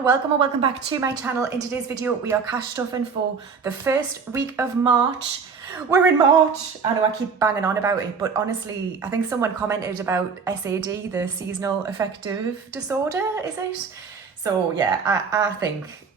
everyone, welcome or welcome back to my channel. In today's video we are cash stuffing for the first week of March. We're in March. I know I keep banging on about it, but honestly I think someone commented about SAD, the seasonal affective disorder, is it? So yeah, I think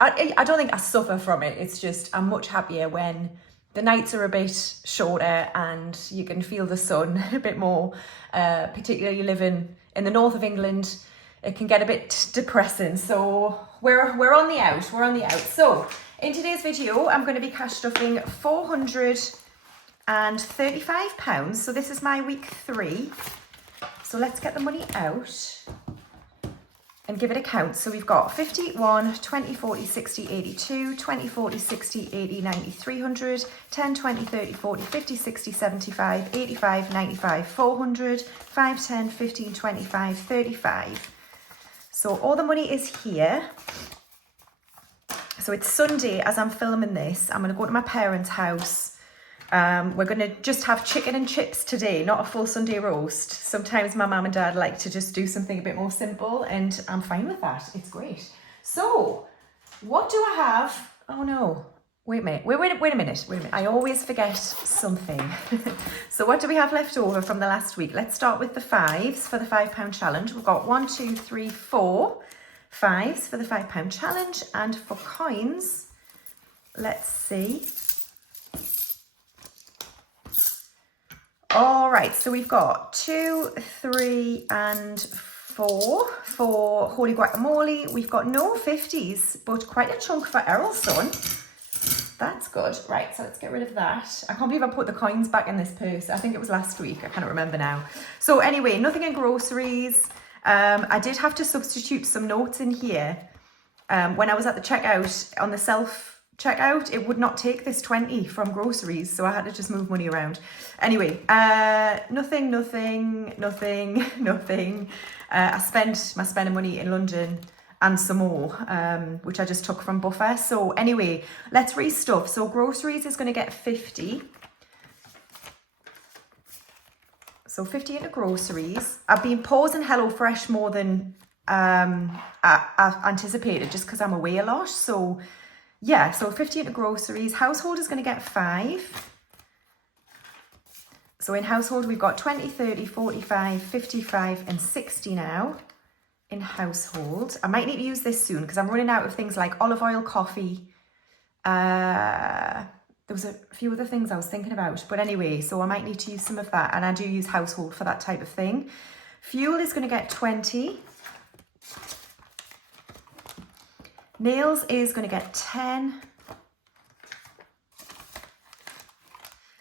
I don't think I suffer from it. It's just I'm much happier when the nights are a bit shorter and you can feel the sun a bit more, particularly living in the north of England. It can get a bit depressing, so we're on the out. So in today's video, I'm going to be cash stuffing £435. So this is my week 3. So let's get the money out and give it a count. So we've got 50, 1, 20, 40, 60, 82, 20, 40, 60, 80, 90, 300, 10, 20, 30, 40, 50, 60, 75, 85, 95, 400, 5, 10, 15, 25, 35. So all the money is here. So it's Sunday as I'm filming this. I'm going to go to my parents' house. We're going to just have chicken and chips today, not a full Sunday roast. Sometimes my mum and dad like to just do something a bit more simple, and I'm fine with that. It's great. So what do I have? Oh no, wait a minute. Wait a minute. I always forget something. So what do we have left over from the last week? Let's start with the 5s for the £5 challenge. We've got 1, 2, 3, 4 5s for the £5 challenge. And for coins, let's see. All right, so we've got 2, 3 and 4 for Holy Guacamole. We've got no 50s, but quite a chunk for Errol's son. That's good. Right, so let's get rid of that. I can't believe I put the coins back in this purse. I think it was last week. I can't remember now. So anyway, nothing in groceries. I did have to substitute some notes in here. When I was at the checkout, on the self-checkout, it would not take this 20 from groceries, so I had to just move money around. Anyway, nothing. I spent my spending money in London and some more, which I just took from Buffer. So anyway, let's restuff. So groceries is going to get 50. So 50 into groceries. I've been pausing HelloFresh more than I've anticipated, just because I'm away a lot. So yeah, so 50 into groceries. Household is going to get 5. So in household, we've got 20, 30, 45, 55 and 60 now. In household, I might need to use this soon because I'm running out of things like olive oil, coffee. There was a few other things I was thinking about, but anyway, so I might need to use some of that, and I do use household for that type of thing. Fuel is going to get 20. Nails is going to get 10.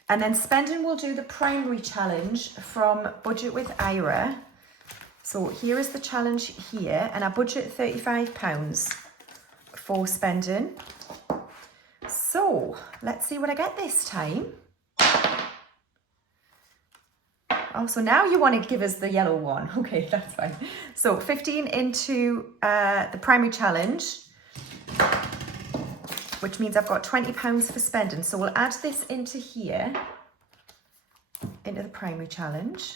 And then spending, we'll do the primary challenge from Budget with Ira. So here is the challenge here, and I budget £35 for spending. So let's see what I get this time. Oh, so now you want to give us the yellow one. Okay, that's fine. So 15 into the primary challenge, which means I've got £20 for spending. So we'll add this into here, into the primary challenge.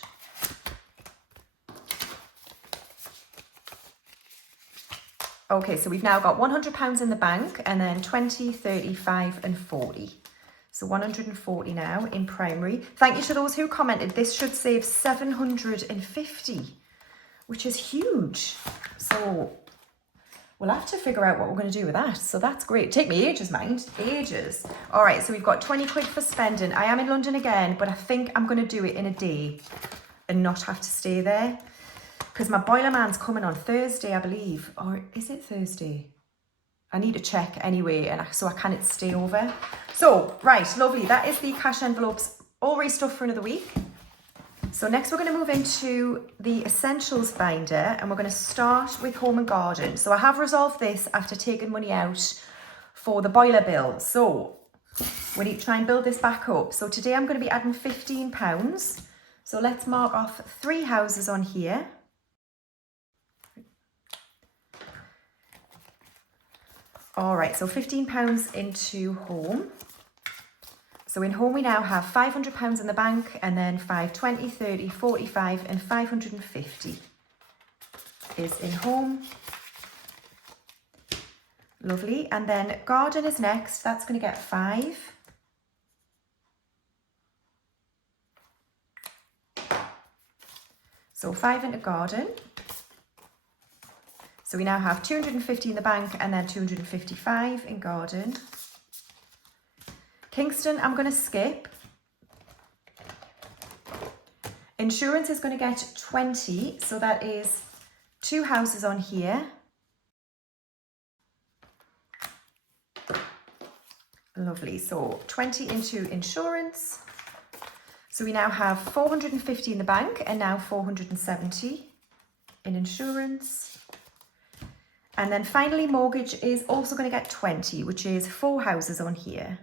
Okay, so we've now got £100 in the bank, and then 20, 35 and 40. So 140 now in primary. Thank you to those who commented. This should save 750, which is huge. So we'll have to figure out what we're going to do with that. So that's great. Take me ages, mind. Ages. All right, so we've got 20 quid for spending. I am in London again, but I think I'm going to do it in a day and not have to stay there. Because my boiler man's coming on Thursday, I believe. Or is it Thursday? I need to check anyway, and so I can't stay over. So, right, lovely. That is the cash envelopes all restuffed for another week. So next we're going to move into the essentials binder, and we're going to start with home and garden. So I have resolved this after taking money out for the boiler bill. So we need to try and build this back up. So today I'm going to be adding £15. So let's mark off 3 houses on here. All right, so £15 into home. So in home we now have £500 in the bank, and then 5, 20, 30, 45 and 550 is in home. Lovely. And then garden is next. That's going to get 5. So 5 into garden. So we now have 250 in the bank and then 255 in garden. Kingston, I'm going to skip. Insurance is going to get 20. So that is 2 houses on here. Lovely. So 20 into insurance. So we now have 450 in the bank and now 470 in insurance. And then finally, mortgage is also going to get 20, which is 4 houses on here.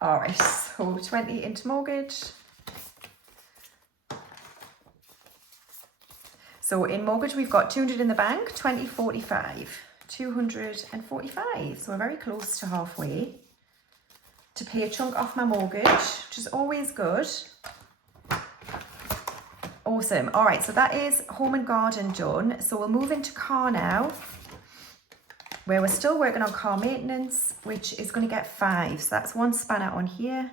All right, so 20 into mortgage. So in mortgage, we've got 200 in the bank, 20, 45, 245. So we're very close to halfway to pay a chunk off my mortgage, which is always good. Awesome. All right, so that is home and garden done. So we'll move into car now, where we're still working on car maintenance, which is going to get 5. So that's 1 spanner on here.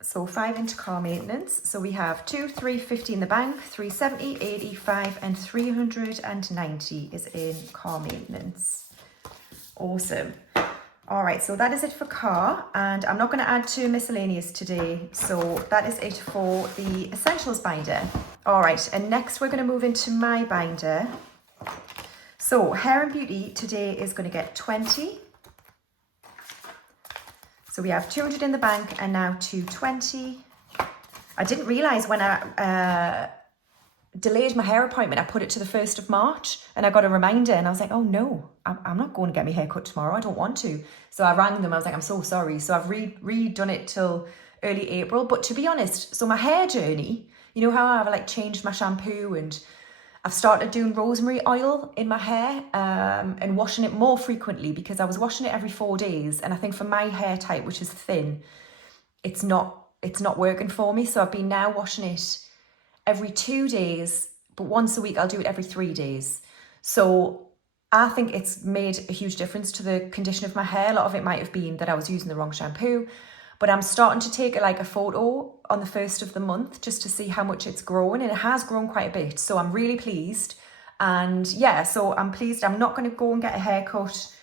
So 5 into car maintenance. So we have 2, 350 in the bank, 370, 85, and 390 is in car maintenance. Awesome. All right, so that is it for car, and I'm not going to add to miscellaneous today. So that is it for the essentials binder. All right, and next we're going to move into my binder. So hair and beauty today is going to get 20. So we have 200 in the bank and now 220. I didn't realise when I delayed my hair appointment, I put it to the 1st of March and I got a reminder and I was like, oh no, I'm not going to get my hair cut tomorrow. I don't want to. So I rang them. I was like, I'm so sorry. So I've redone it till early April. But to be honest, so my hair journey, you know how I've like changed my shampoo and I've started doing rosemary oil in my hair and washing it more frequently because I was washing it every 4 days. And I think for my hair type, which is thin, it's not working for me. So I've been now washing it every 2 days, but once a week I'll do it every 3 days. So I think it's made a huge difference to the condition of my hair. A lot of it might have been that I was using the wrong shampoo, but I'm starting to take like a photo on the 1st of the month just to see how much it's grown, and it has grown quite a bit. So I'm really pleased. And yeah, so I'm pleased. I'm not going to go and get a haircut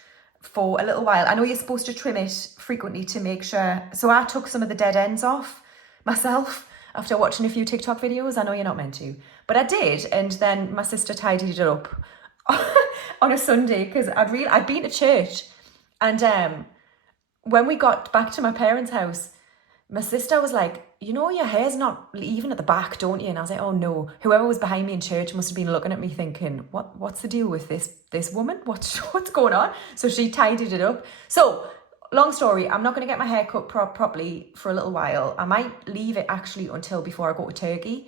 for a little while. I know you're supposed to trim it frequently to make sure. So I took some of the dead ends off myself after watching a few TikTok videos. I know you're not meant to, but I did. And then my sister tidied it up on a Sunday because I'd been to church. And when we got back to my parents' house, my sister was like, you know, your hair's not even at the back, don't you? And I was like, oh no. Whoever was behind me in church must have been looking at me thinking, what's the deal with this woman? What's going on? So she tidied it up. So long story, I'm not going to get my hair cut properly for a little while. I might leave it actually until before I go to Turkey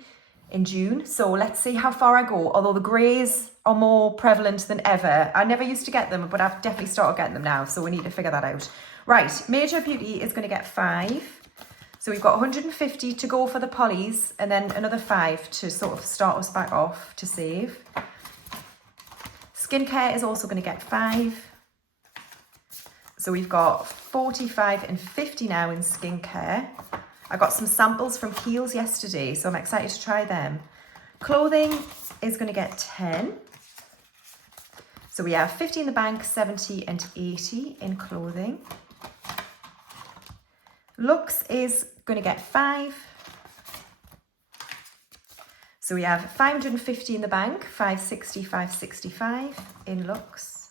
in June. So let's see how far I go. Although the greys are more prevalent than ever. I never used to get them, but I've definitely started getting them now. So we need to figure that out. Right, Major Beauty is going to get 5. So we've got 150 to go for the polys and then another 5 to sort of start us back off to save. Skincare is also going to get 5. So we've got 45 and 50 now in skincare. I got some samples from Kiehl's yesterday, so I'm excited to try them. Clothing is going to get 10. So we have 50 in the bank, 70 and 80 in clothing. Looks is going to get 5. So we have 550 in the bank, 560, 565 in looks.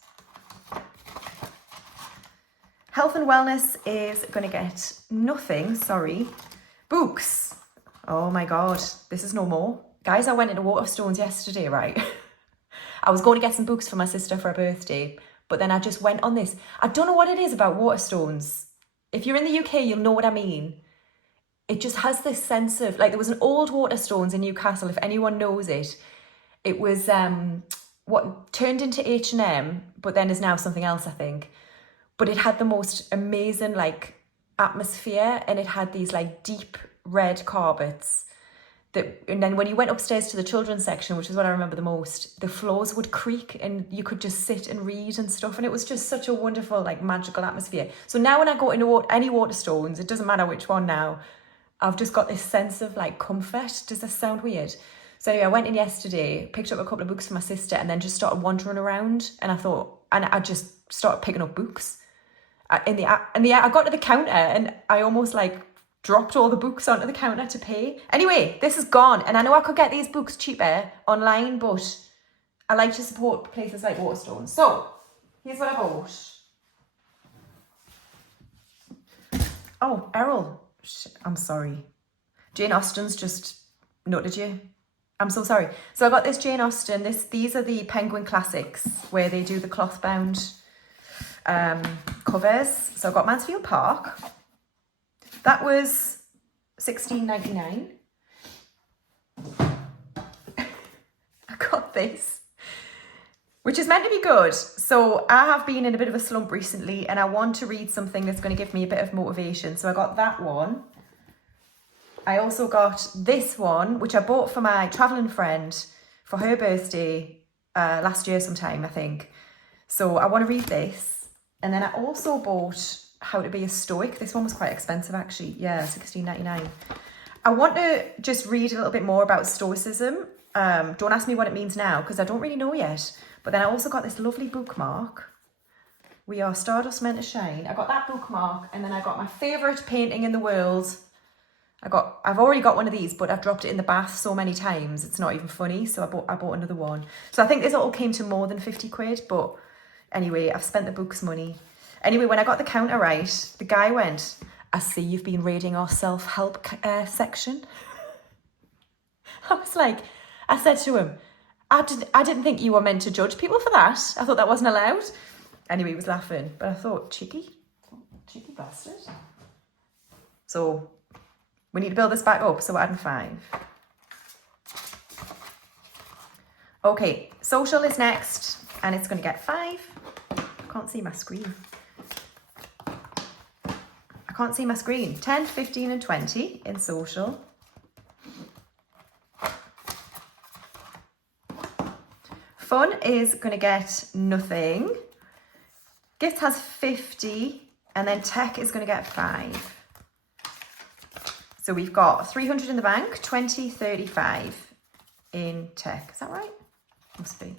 Health and wellness is going to get nothing, sorry. Books. Oh my God, this is no more. Guys, I went into Waterstones yesterday, right? I was going to get some books for my sister for her birthday, but then I just went on this. I don't know what it is about Waterstones. If you're in the UK, you'll know what I mean. It just has this sense of, like, there was an old Waterstones in Newcastle, if anyone knows it. It was what turned into H&M, but then is now something else, I think. But it had the most amazing, like, atmosphere, and it had these, like, deep red carpets. And then when you went upstairs to the children's section, which is what I remember the most, the floors would creak and you could just sit and read and stuff. And it was just such a wonderful, like, magical atmosphere. So now when I go into any Waterstones, it doesn't matter which one now, I've just got this sense of, like, comfort. Does this sound weird? So anyway, I went in yesterday, picked up a couple of books for my sister, and then just started wandering around. And I just started picking up books. I got to the counter and I almost, like, dropped all the books onto the counter to pay. Anyway, this is gone. And I know I could get these books cheaper online, but I like to support places like Waterstones. So, here's what I bought. Oh, Errol. I'm sorry. Jane Austen's just nutted you. I'm so sorry. So I got this Jane Austen. These are the Penguin Classics where they do the cloth bound covers. So I got Mansfield Park. That was $16.99. I got this, which is meant to be good. So I have been in a bit of a slump recently and I want to read something that's going to give me a bit of motivation. So I got that one. I also got this one, which I bought for my travelling friend for her birthday last year sometime, I think. So I want to read this. And then I also bought How to Be a Stoic. This one was quite expensive, actually. Yeah, $16.99. I want to just read a little bit more about Stoicism. Don't ask me what it means now, because I don't really know yet. But then I also got this lovely bookmark. We Are Stardust Meant to Shine. I got that bookmark, and then I got my favourite painting in the world. I've already got one of these, but I've dropped it in the bath so many times, it's not even funny. So I bought another one. So I think this all came to more than 50 quid, but anyway, I've spent the book's money. Anyway, when I got the counter right, the guy went, I see you've been reading our self-help section. I said to him, I didn't think you were meant to judge people for that. I thought that wasn't allowed. Anyway, he was laughing, but I thought, cheeky bastard. So we need to build this back up, so we're adding 5. Okay, social is next, and it's going to get 5. I can't see my screen. 10, 15, and 20 in social. Fun is going to get nothing. Gift has 50, and then tech is going to get 5. So we've got 300 in the bank, 20, 35 in tech. Is that right? Must be.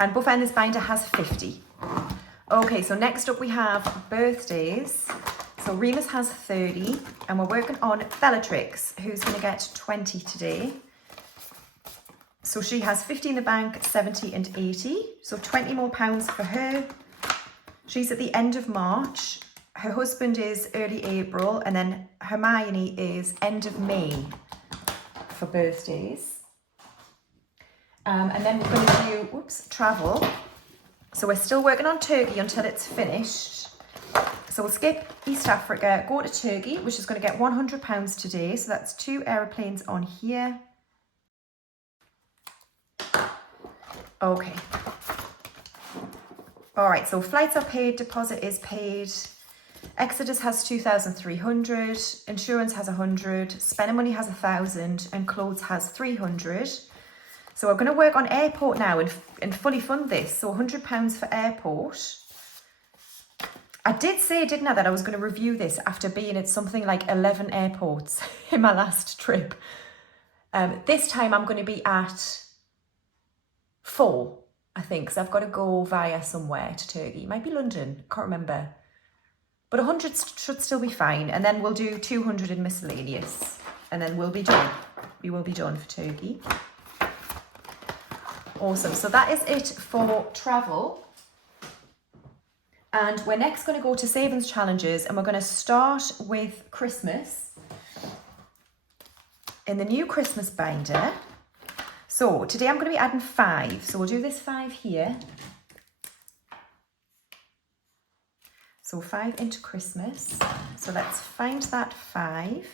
And both ends this binder has 50. Okay, so next up we have birthdays. So Remus has 30, and we're working on Bellatrix, who's going to get 20 today. So she has 50 in the bank, 70 and 80. So 20 more pounds for her. She's at the end of March. Her husband is early April, and then Hermione is end of May for birthdays. And then we're going to do, travel. So we're still working on Turkey until it's finished. So we'll skip East Africa, go to Turkey, which is going to get £100 today. So that's 2 aeroplanes on here. Okay. All right, so flights are paid, deposit is paid. Exodus has 2,300, insurance has 100, spending money has 1,000, and clothes has 300. So we're going to work on airport now and fully fund this. So £100 for airport. I did say, didn't I, that I was going to review this after being at something like 11 airports in my last trip. This time I'm going to be at 4, I think, because I've got to go via somewhere to Turkey. It might be London, can't remember. But 100 should still be fine. And then we'll do 200 in miscellaneous. And then we'll be done. We will be done for Turkey. Awesome. So that is it for travel. And we're next going to go to savings challenges. And we're going to start with Christmas. In the new Christmas binder. So today I'm going to be adding 5. So we'll do this 5 here. So 5 into Christmas. So let's find that 5.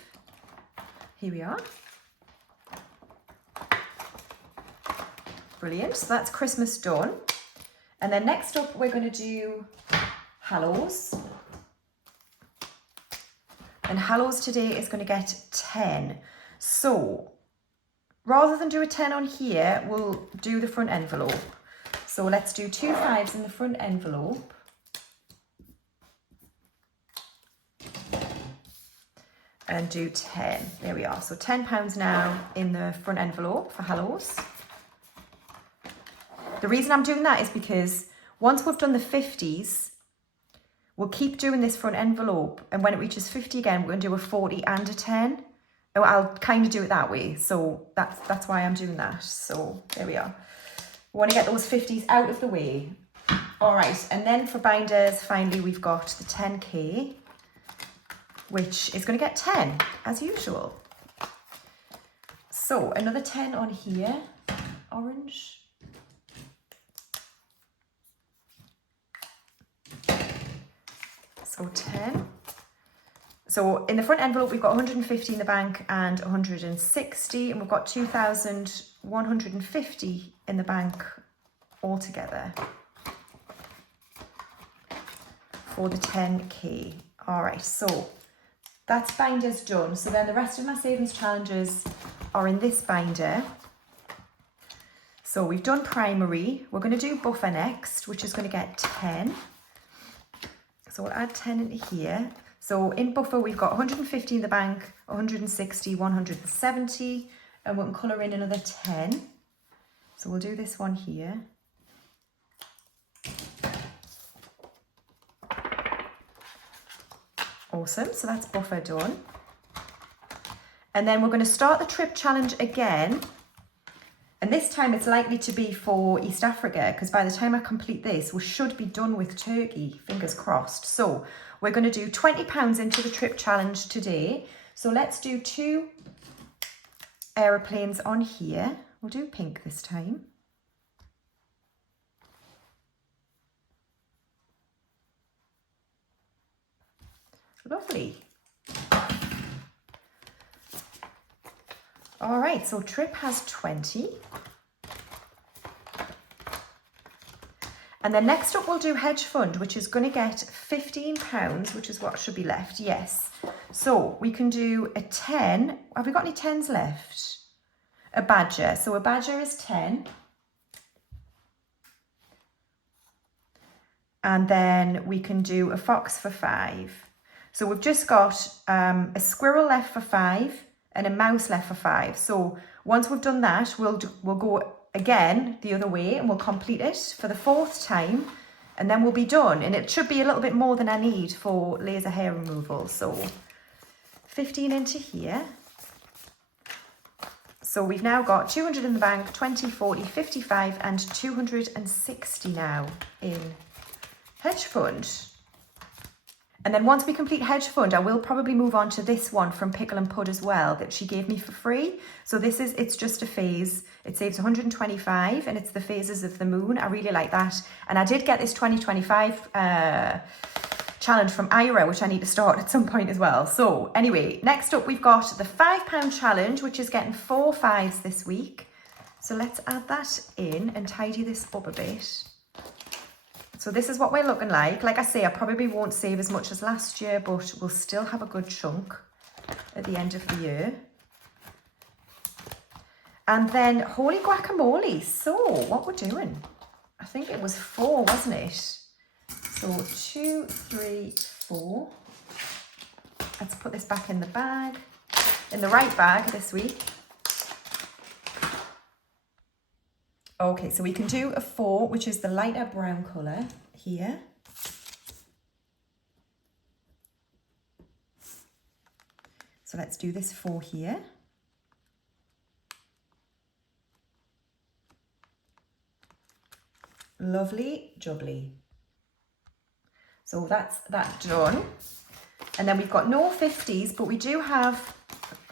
Here we are. Brilliant. So that's Christmas done. And then next up, we're going to do Hallows. And Hallows today is going to get 10. So rather than do a 10 on here, we'll do the front envelope. So let's do 2 5s in the front envelope. And do 10. There we are. So £10 now in the front envelope for Hallows. The reason I'm doing that is because once we've done the 50s, we'll keep doing this front envelope. And when it reaches 50 again, we're going to do a 40 and a 10. Oh, I'll kind of do it that way. So that's why I'm doing that. So there we are. We want to get those 50s out of the way. All right. And then for binders, finally, we've got the 10K. Which is going to get 10 as usual. So another 10 on here, orange. So 10. So in the front envelope, we've got 150 in the bank and 160, and we've got 2,150 in the bank altogether for the 10K. All right, so that's binders done. So then the rest of my savings challenges are in this binder. So we've done primary. We're going to do buffer next, which is going to get 10. So we'll add 10 into here. So in buffer, we've got 150 in the bank, 160, 170, and we can colour in another 10. So we'll do this one here. Awesome, so that's buffer done. And then we're going to start the trip challenge again. And this time it's likely to be for East Africa, because by the time I complete this, we should be done with Turkey, fingers crossed. So we're going to do £20 into the trip challenge today. So let's do 2 aeroplanes on here. We'll do pink this time. Lovely. All right, so trip has 20. And then next up we'll do hedge fund, which is going to get £15, which is what should be left. Yes. So we can do a 10. Have we got any 10s left? A badger. So a badger is 10. And then we can do a fox for 5. So we've just got a squirrel left for 5 and a mouse left for 5. So once we've done that, we'll go again the other way and we'll complete it for the 4th time, and then we'll be done. And it should be a little bit more than I need for laser hair removal. So 15 into here. So we've now got 200 in the bank, 20, 40, 55 and 260 now in hedge fund. And then once we complete hedge fund, I will probably move on to this one from Pickle and Pud as well that she gave me for free. So it's just a phase. It saves 125 and it's the phases of the moon. I really like that. And I did get this 2025 challenge from Ira, which I need to start at some point as well. So anyway, next up we've got the £5 challenge, which is getting 4 5s this week. So let's add that in and tidy this up a bit. So this is what we're looking like. Like I say, I probably won't save as much as last year, but we'll still have a good chunk at the end of the year. And then holy guacamole. So what we're doing, I think it was 4, wasn't it? So 2, 3, 4. Let's put this back in the bag, in the right bag this week. Okay, so we can do a 4, which is the lighter brown colour here. So let's do this 4 here. Lovely jubbly. So that's that done. And then we've got no 50s, but we do have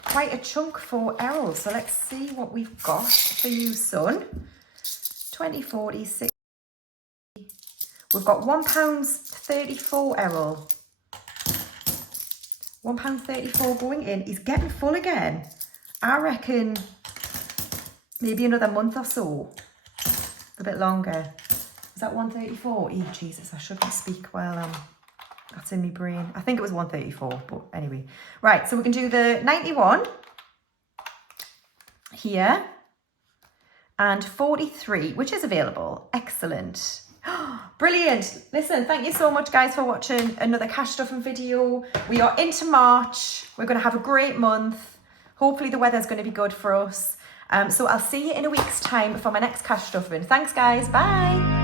quite a chunk for Errol. So let's see what we've got for you, son. 20, 40, 60. We've got £1.34, Errol. £1.34 going in. He's getting full again. I reckon maybe another month or so. A bit longer. Is that 134? Oh, Jesus, I shouldn't speak while I'm That's in my brain. I think it was 134, but anyway. Right, so we can do the 91 here and 43, which is available. Excellent. Brilliant. Listen, thank you so much, guys, for watching another cash stuffing video. We are into March. We're going to have a great month. Hopefully the weather's going to be good for us. So I'll see you in a week's time for my next cash stuffing. Thanks, guys. Bye.